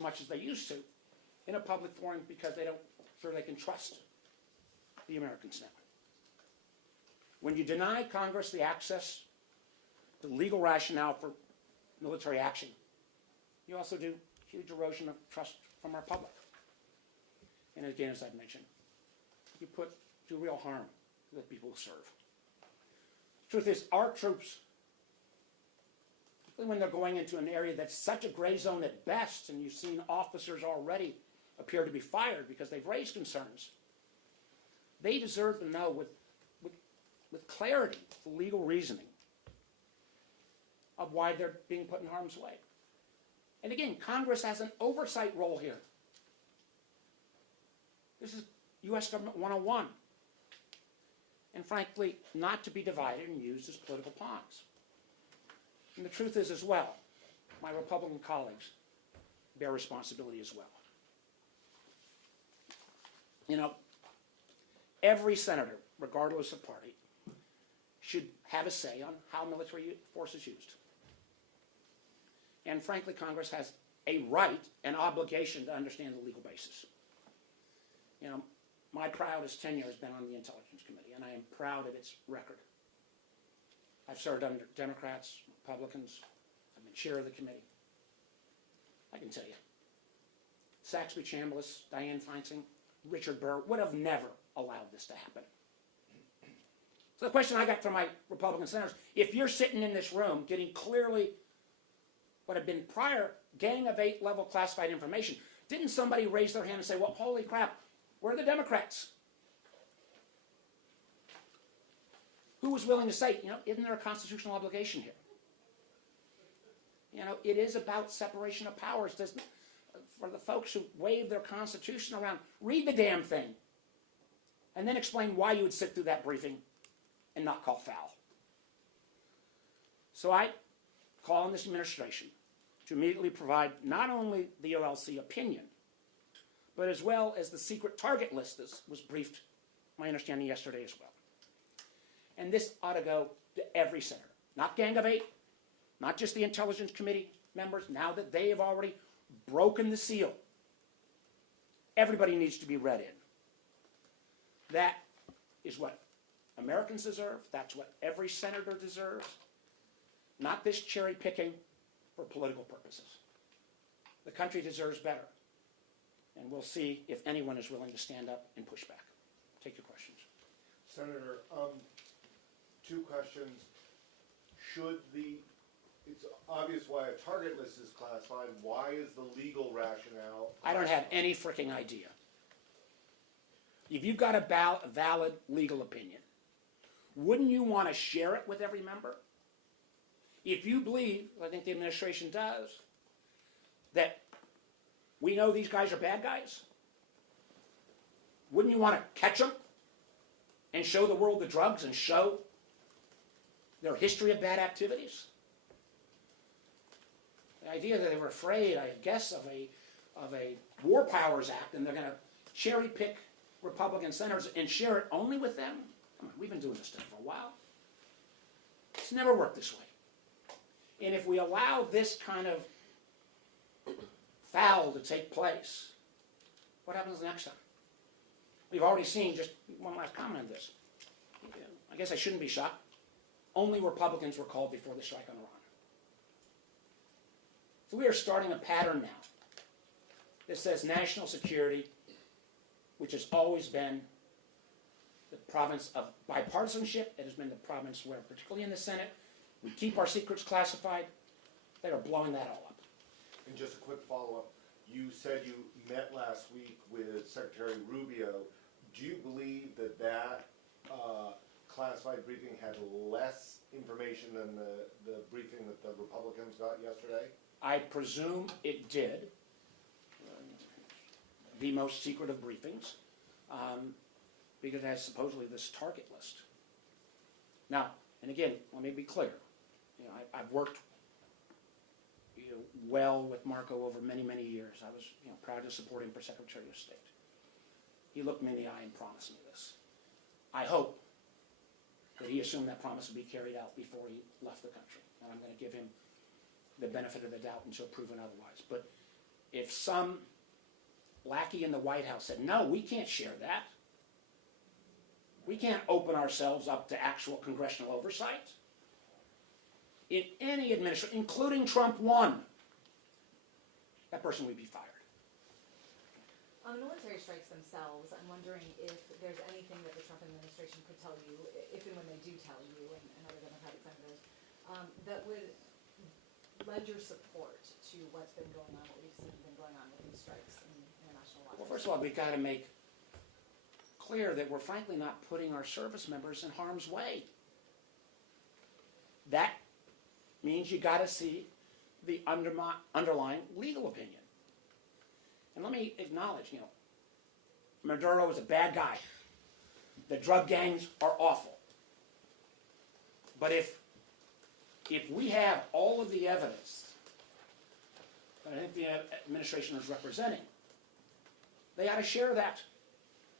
much as they used to in a public forum because they don't feel they can trust the Americans now. When you deny Congress the access to legal rationale for military action, you also do huge erosion of trust from our public. And again, as I've mentioned, you do real harm to the people who serve. The truth is, our troops, particularly when they're going into an area that's such a gray zone at best, and you've seen officers already appear to be fired because they've raised concerns, they deserve to know with clarity the legal reasoning of why they're being put in harm's way. And again, Congress has an oversight role here. This is U.S. Government 101. And frankly, not to be divided and used as political pawns. And the truth is as well, my Republican colleagues bear responsibility as well. You know, every senator, regardless of party, should have a say on how military force is used. And frankly, Congress has a right and obligation to understand the legal basis. You know, my proudest tenure has been on the Intelligence Committee, and I am proud of its record. I've served under Democrats, Republicans. I've been chair of the committee. I can tell you, Saxby Chambliss, Dianne Feinstein, Richard Burr would have never allowed this to happen. So the question I got from my Republican senators, if you're sitting in this room getting clearly what had been prior Gang of Eight level classified information, didn't somebody raise their hand and say, well, holy crap, where are the Democrats? Who was willing to say, you know, isn't there a constitutional obligation here? You know, it is about separation of powers. For the folks who wave their Constitution around, read the damn thing. And then explain why you would sit through that briefing and not call foul. So I call on this administration to immediately provide not only the OLC opinion, but as well as the secret target list that was briefed, my understanding, yesterday as well. And this ought to go to every senator, not Gang of Eight, not just the Intelligence Committee members, now that they have already broken the seal. Everybody needs to be read in. That is what Americans deserve. That's what every senator deserves. Not this cherry picking for political purposes. The country deserves better. And we'll see if anyone is willing to stand up and push back. Take your questions. Senator, two questions. It's obvious why a target list is classified. Why is the legal rationale? I don't have any freaking idea. If you've got a valid legal opinion, wouldn't you want to share it with every member? If you believe, I think the administration does, that we know these guys are bad guys, wouldn't you want to catch them and show the world the drugs and show their history of bad activities? The idea that they were afraid, I guess, of a War Powers Act, and they're going to cherry pick Republican senators and share it only with them? Come on, we've been doing this stuff for a while. It's never worked this way. And if we allow this kind of foul to take place, what happens next time? We've already seen, just one last comment on this. I guess I shouldn't be shocked. Only Republicans were called before the strike on Iran. So we are starting a pattern now that says national security, which has always been the province of bipartisanship. It has been the province where, particularly in the Senate, we keep our secrets classified. They are blowing that all up. And just a quick follow-up. You said you met last week with Secretary Rubio. Do you believe that classified briefing had less information than the briefing that the Republicans got yesterday? I presume it did. The most secret of briefings, because it has supposedly this target list. Now, and again, let me be clear. You know, I've worked well with Marco over many, many years. I was proud to support him for Secretary of State. He looked me in the eye and promised me this. I hope that he assumed that promise would be carried out before he left the country. And I'm going to give him the benefit of the doubt until proven otherwise. But if some lackey in the White House said, no, we can't share that. We can't open ourselves up to actual congressional oversight. In any administration, including Trump 1, that person would be fired. On military strikes themselves, I'm wondering if there's anything that the Trump administration could tell you, if and when they do tell you, and other Democratic senators, that would lend your support to what's been going on, what we've seen been going on with these strikes in international waters. Well, first of all, we've got to make clear that we're frankly not putting our service members in harm's way. That means you got to see the underlying legal opinion. And let me acknowledge, Maduro is a bad guy. The drug gangs are awful. But if we have all of the evidence that I think the administration is representing, they ought to share that.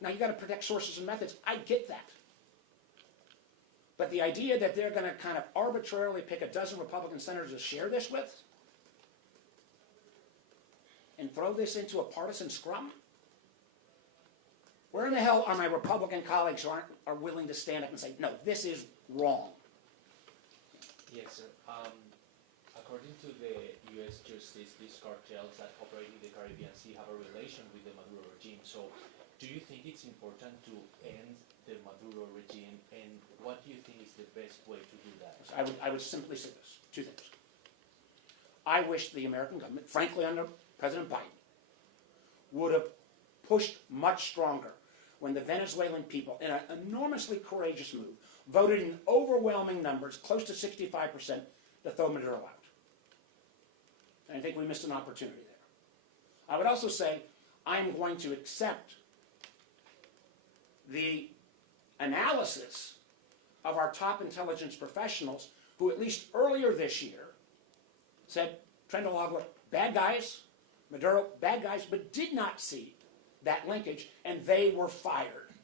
Now, you've got to protect sources and methods. I get that. But the idea that they're going to kind of arbitrarily pick a dozen Republican senators to share this with and throw this into a partisan scrum? Where in the hell are my Republican colleagues who are willing to stand up and say, no, this is wrong? Yes, sir. According to the U.S. Justice, these cartels that operate in the Caribbean Sea have a relation with the Maduro regime. So do you think it's important to end the Maduro regime, and what do you think is the best way to do that? I would simply say this, two things. I wish the American government, frankly under President Biden, would have pushed much stronger when the Venezuelan people, in an enormously courageous move, voted in overwhelming numbers, close to 65%, to throw Maduro out. And I think we missed an opportunity there. I would also say I am going to accept the analysis of our top intelligence professionals who, at least earlier this year, said Trendalagua, bad guys, Maduro, bad guys, but did not see that linkage, and they were fired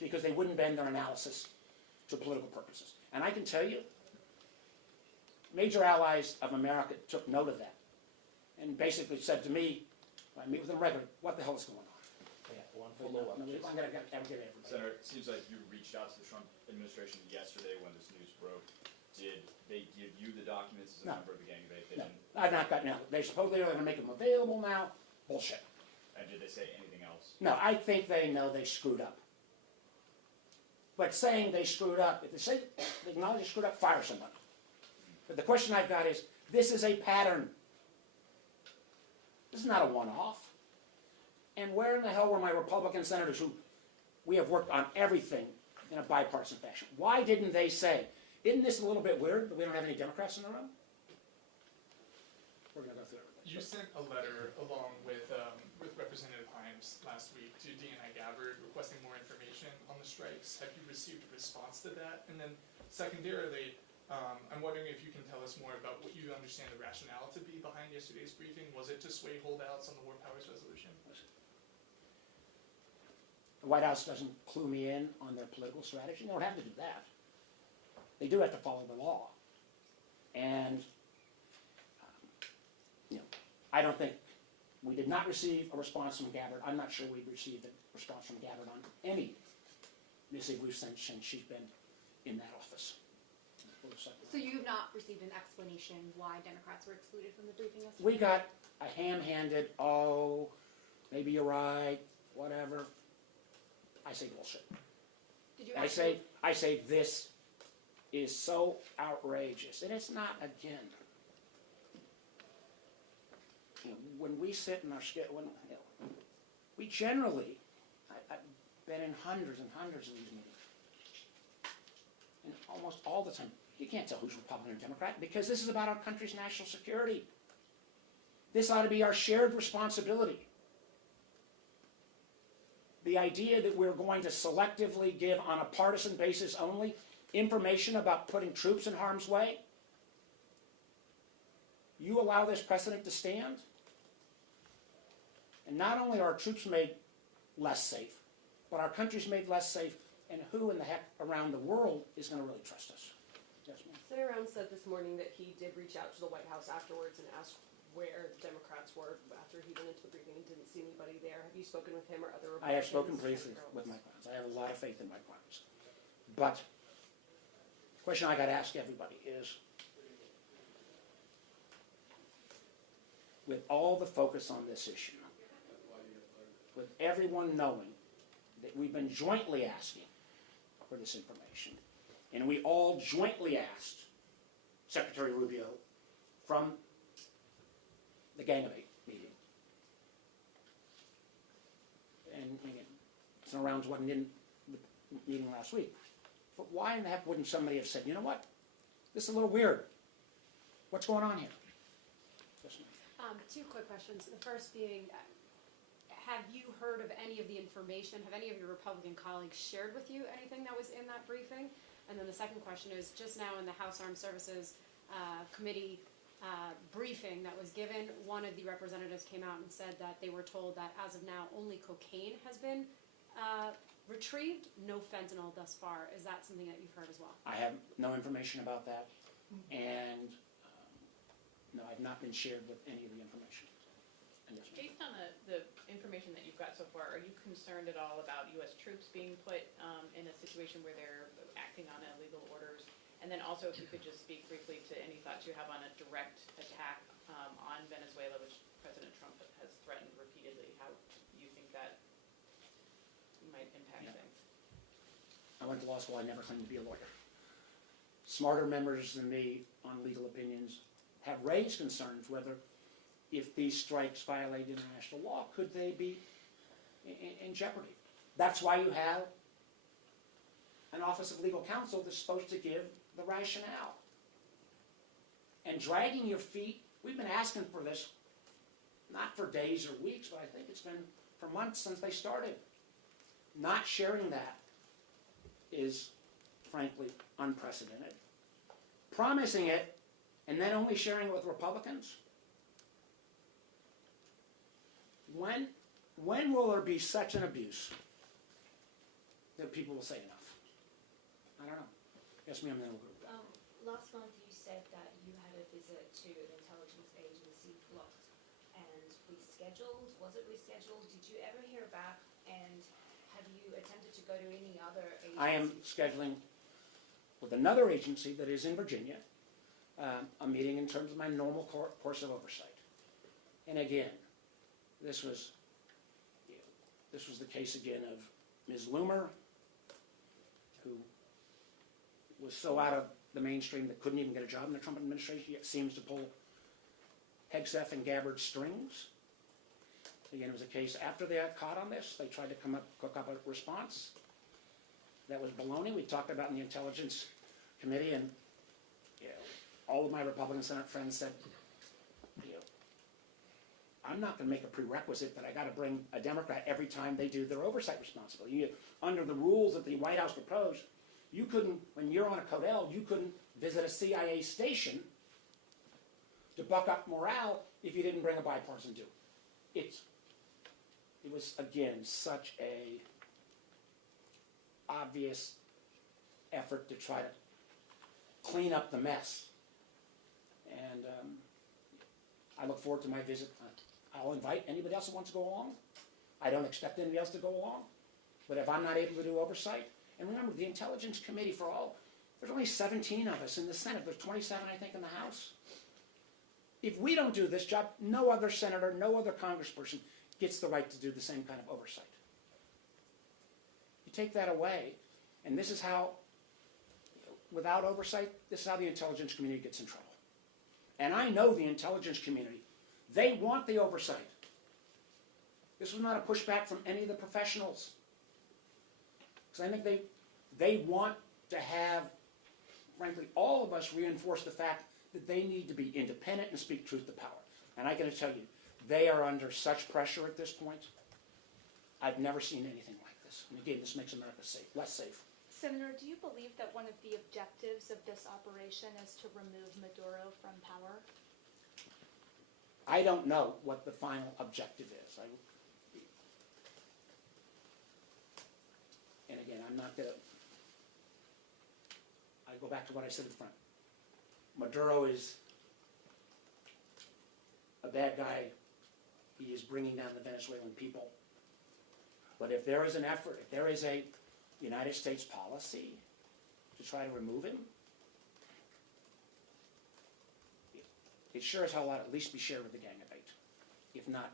because they wouldn't bend their analysis to political purposes. And I can tell you, major allies of America took note of that and basically said to me, I meet with them regularly, what the hell is going on? Yeah, one follow-up. I'm going to get everybody. Senator, it seems like you reached out to the Trump administration yesterday when this news broke. Did they give you the documents as a No. member of the gang? They No, didn't. I've not gotten out. They supposedly are going to make them available now. Bullshit. And did they say anything else? No, I think they know they screwed up. But saying they screwed up, if they say they acknowledge they screwed up, fire somebody. But the question I've got is, this is a pattern. This is not a one-off. And where in the hell were my Republican senators who we have worked on everything in a bipartisan fashion? Why didn't they say, isn't this a little bit weird that we don't have any Democrats in the room? We're going to go through everything. You sent a letter along with Representative Himes last week to DNI Gabbard requesting more information on the strikes. Have you received a response to that? And then secondarily, I'm wondering if you can tell us more about what you understand the rationale to be behind yesterday's briefing. Was it to sway holdouts on the War Powers Resolution? The White House doesn't clue me in on their political strategy. They don't have to do that. They do have to follow the law. And, I don't think, we did not receive a response from Gabbard. I'm not sure we've received a response from Gabbard on any missive we've sent since she's been in that office. So you have not received an explanation why Democrats were excluded from the briefing yesterday? We got a ham-handed, oh, maybe you're right, whatever. I say bullshit. Did you I say this is so outrageous, and it's not, again. When we sit in our we generally, I've been in hundreds and hundreds of these meetings, and almost all the time, you can't tell who's Republican or Democrat because this is about our country's national security. This ought to be our shared responsibility. The idea that we're going to selectively give on a partisan basis only information about putting troops in harm's way, you allow this precedent to stand? And not only are our troops made less safe, but our country's made less safe, and who in the heck around the world is going to really trust us? Yes, ma'am. Senator Rounds said this morning that he did reach out to the White House afterwards and ask where Democrats were after he went into the briefing and didn't see anybody there. Have you spoken with him or other Republicans? I have spoken briefly with my clients. I have a lot of faith in my clients. But the question I got to ask everybody is, with all the focus on this issue, with everyone knowing that we've been jointly asking for this information, and we all jointly asked Secretary Rubio from the Gang of Eight meeting, and again, it's around wasn't in the meeting last week, but why in the heck wouldn't somebody have said, you know what, this is a little weird, what's going on here? Yes, ma'am. Two quick questions. The first being, have you heard of any of the information? Have any of your Republican colleagues shared with you anything that was in that briefing? And then the second question is, just now in the House Armed Services Committee briefing that was given, one of the representatives came out and said that they were told that as of now only cocaine has been retrieved, no fentanyl thus far. Is that something that you've heard as well? I have no information about that, and no, I've not been shared with any of the information. And yes, ma'am. Based on the information that you've got so far, are you concerned at all about U.S. troops being put in a situation where they're acting on illegal orders? And then also, if you could just speak briefly to any thoughts you have on a direct attack on Venezuela, which President Trump has threatened repeatedly, how you think that might impact things? I went to law school, I never claimed to be a lawyer. Smarter members than me on legal opinions have raised concerns whether, if these strikes violate international law, could they be in jeopardy? That's why you have an Office of Legal Counsel that's supposed to give the rationale. And dragging your feet, we've been asking for this, not for days or weeks, but I think it's been for months since they started. Not sharing that is, frankly, unprecedented. Promising it and then only sharing it with Republicans? When will there be such an abuse that people will say enough? I don't know. Yes, ma'am, then we'll go. Last month you said that you had a visit to an intelligence agency blocked and rescheduled. Was it rescheduled? Did you ever hear back? And have you attempted to go to any other agency? I am scheduling with another agency that is in Virginia a meeting in terms of my normal course of oversight. And again, this was the case again of Ms. Loomer, who was so out of the mainstream that couldn't even get a job in the Trump administration, yet seems to pull Hegseth and Gabbard strings. Again, it was a case after they got caught on this, they tried to cook up a response. That was baloney. We talked about in the Intelligence Committee, and all of my Republican Senate friends said, I'm not going to make a prerequisite that I got to bring a Democrat every time they do their oversight responsibility. Under the rules that the White House proposed, you couldn't, when you're on a Codell, you couldn't visit a CIA station to buck up morale if you didn't bring a bipartisan do. It was, again, such a obvious effort to try to clean up the mess. And I look forward to my visit. I'll invite anybody else that wants to go along. I don't expect anybody else to go along. But if I'm not able to do oversight, and remember, the Intelligence Committee for all, there's only 17 of us in the Senate. There's 27, I think, in the House. If we don't do this job, no other senator, no other congressperson gets the right to do the same kind of oversight. You take that away, and this is how, without oversight, this is how the intelligence community gets in trouble. And I know the intelligence community. They want the oversight. This was not a pushback from any of the professionals. Because I think they want to have, frankly, all of us reinforce the fact that they need to be independent and speak truth to power. And I got to tell you, they are under such pressure at this point. I've never seen anything like this. And again, this makes America safe, less safe. Senator, do you believe that one of the objectives of this operation is to remove Maduro from power? I don't know what the final objective is. And again, I'm not going to... I go back to what I said at the front. Maduro is a bad guy. He is bringing down the Venezuelan people. But if there is an effort, if there is a United States policy to try to remove him, it sure as hell ought to at least be shared with the Gang of Eight. If not,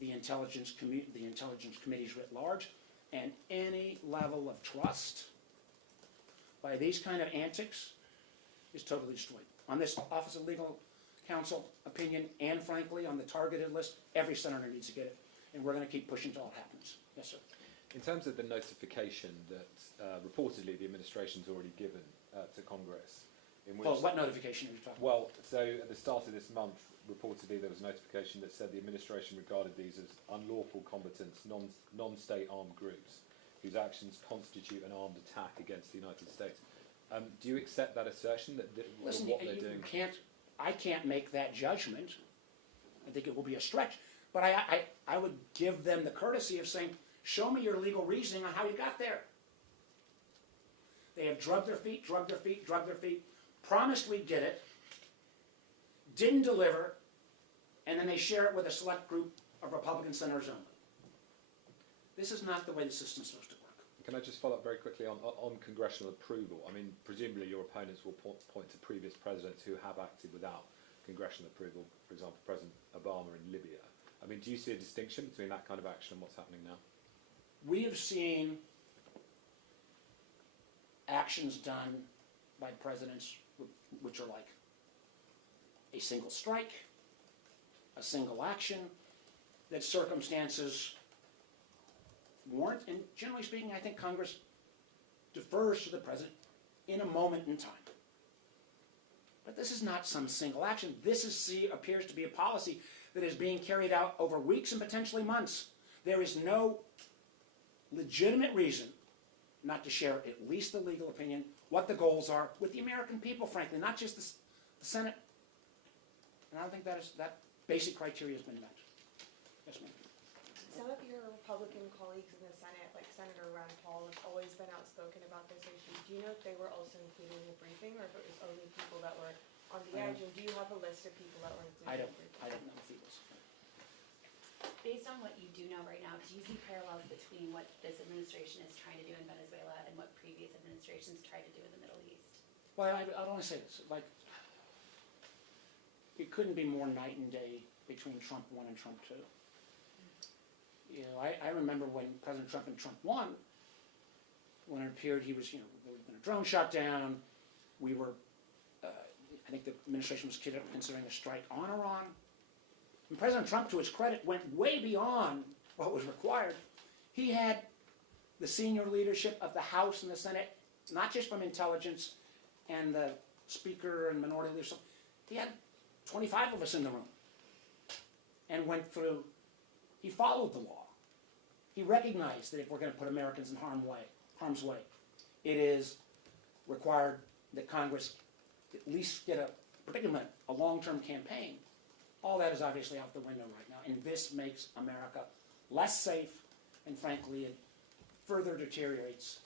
the intelligence committees writ large, and any level of trust by these kind of antics is totally destroyed. On this Office of Legal Counsel opinion, and frankly, on the targeted list, every senator needs to get it, and we're going to keep pushing until it happens. Yes, sir. In terms of the notification that reportedly the administration's already given to Congress, in which... Well, what notification are you talking about? Well, so at the start of this month, reportedly there was a notification that said the administration regarded these as unlawful combatants, non-state armed groups, whose actions constitute an armed attack against the United States. Do you accept that assertion that Listen, what they're doing? I can't make that judgment. I think it will be a stretch. But I would give them the courtesy of saying, show me your legal reasoning on how you got there. They have drugged their feet, promised we'd get it, didn't deliver, and then they share it with a select group of Republican senators only. This is not the way the system's supposed to work. Can I just follow up very quickly on congressional approval? I mean, presumably your opponents will point to previous presidents who have acted without congressional approval, for example, President Obama in Libya. I mean, do you see a distinction between that kind of action and what's happening now? We have seen actions done by presidents which are like a single strike, a single action, that circumstances warrant, and generally speaking, I think Congress defers to the president in a moment in time. But this is not some single action. This appears to be a policy that is being carried out over weeks and potentially months. There is no legitimate reason not to share at least the legal opinion, what the goals are, with the American people, frankly, not just the Senate. And I don't think that basic criteria has been met. Yes, ma'am. Some of your Republican colleagues in the Senate, like Senator Rand Paul, have always been outspoken about this issue. Do you know if they were also included in the briefing, or if it was only people that were on the edge? And do you have a list of people that were included in the briefing? I don't know if he was. Based on what you do know right now, do you see parallels between what this administration is trying to do in Venezuela and what previous administrations tried to do in the Middle East? Well, I'd only say this, like, it couldn't be more night and day between Trump 1 and Trump 2. You know, I remember when President Trump and Trump 1, when it appeared there was been a drone shot down, we were, I think the administration was considering a strike on Iran. And President Trump, to his credit, went way beyond what was required. He had the senior leadership of the House and the Senate, not just from intelligence and the Speaker and minority leadership. He had 25 of us in the room and went through. He followed the law. He recognized that if we're going to put Americans in harm's way, it is required that Congress at least get particularly a long-term campaign. All that is obviously out the window right now, and this makes America less safe, and frankly, it further deteriorates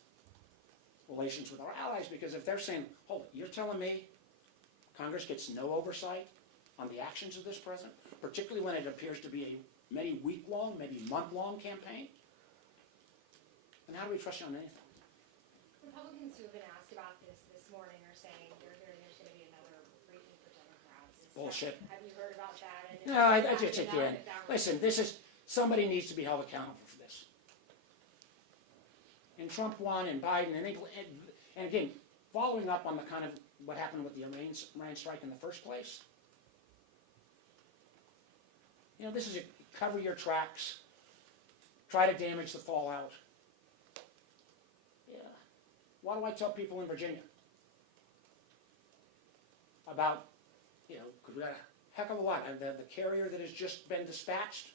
relations with our allies, because if they're saying, hold it, you're telling me Congress gets no oversight on the actions of this president, particularly when it appears to be a many week-long, maybe month-long campaign, then how do we trust you on anything? Republicans who have been asked about this morning are saying they're hearing there's going to be another briefing for Democrats. Bullshit. Have you heard about that? And No, I just again. Listen, somebody needs to be held accountable for this. And Trump won, and Biden, and again, following up on the kind of what happened with the Iran strike in the first place. You know, this is cover your tracks, try to damage the fallout. Yeah. What do I tell people in Virginia about, because we got a heck of a lot. And the carrier that has just been dispatched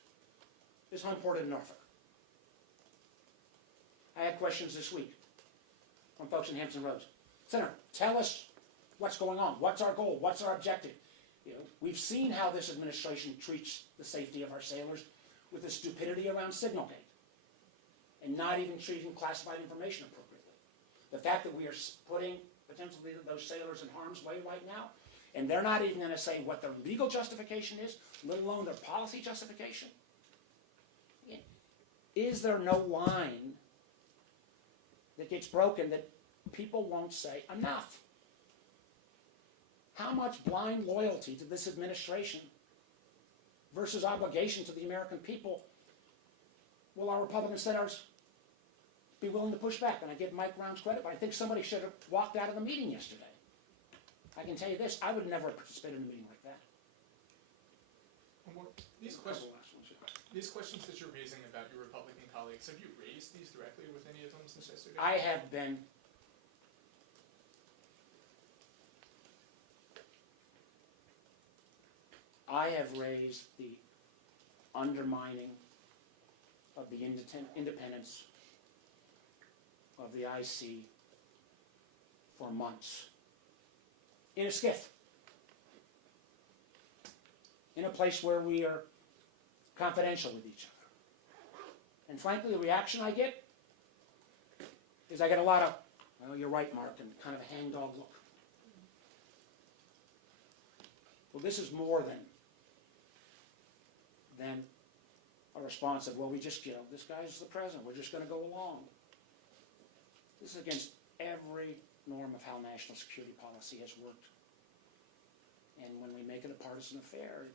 is home ported in Norfolk. I had questions this week from folks in Hampton Roads. Senator, tell us what's going on. What's our goal? What's our objective? We've seen how this administration treats the safety of our sailors with the stupidity around Signalgate and not even treating classified information appropriately. The fact that we are putting potentially those sailors in harm's way right now and they're not even going to say what their legal justification is, let alone their policy justification. Is there no line that gets broken that people won't say enough? How much blind loyalty to this administration versus obligation to the American people will our Republican senators be willing to push back? And I give Mike Rounds credit, but I think somebody should have walked out of the meeting yesterday. I can tell you this, I would never participate in a meeting like that. These questions that you're raising about your Republican colleagues, have you raised these directly with any of them since yesterday? I have been raised the undermining of the independence of the IC for months. In a skiff. In a place where we are confidential with each other. And frankly, the reaction I get is I get a lot of, well, you're right, Mark, and kind of a hangdog look. Well, this is more than a response of, well, we just, this guy's the president, we're just going to go along. This is against every norm of how national security policy has worked. And when we make it a partisan affair,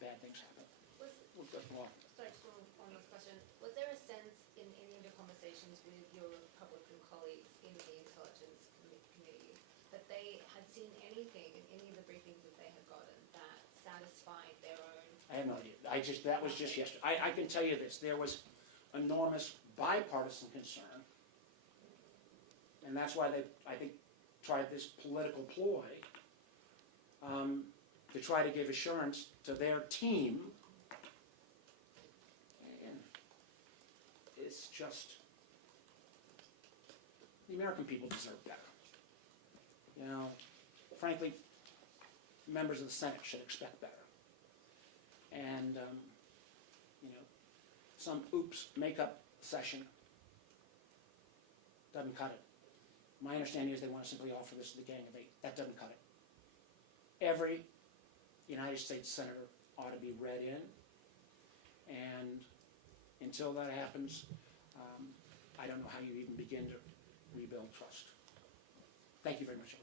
bad things happen. Sorry, just one last question. Was there a sense in any of your conversations with your Republican colleagues in the Intelligence Committee that they had seen anything in any of the briefings that they had gotten that satisfied their own? I have no idea. That was just yesterday. I can tell you this. There was enormous bipartisan concern. And that's why they, I think, tried this political ploy to try to give assurance to their team. And it's just, the American people deserve better. Frankly, members of the Senate should expect better. And, some oops makeup session doesn't cut it. My understanding is they want to simply offer this to the Gang of Eight. That doesn't cut it. Every United States senator ought to be read in, and until that happens, I don't know how you even begin to rebuild trust. Thank you very much.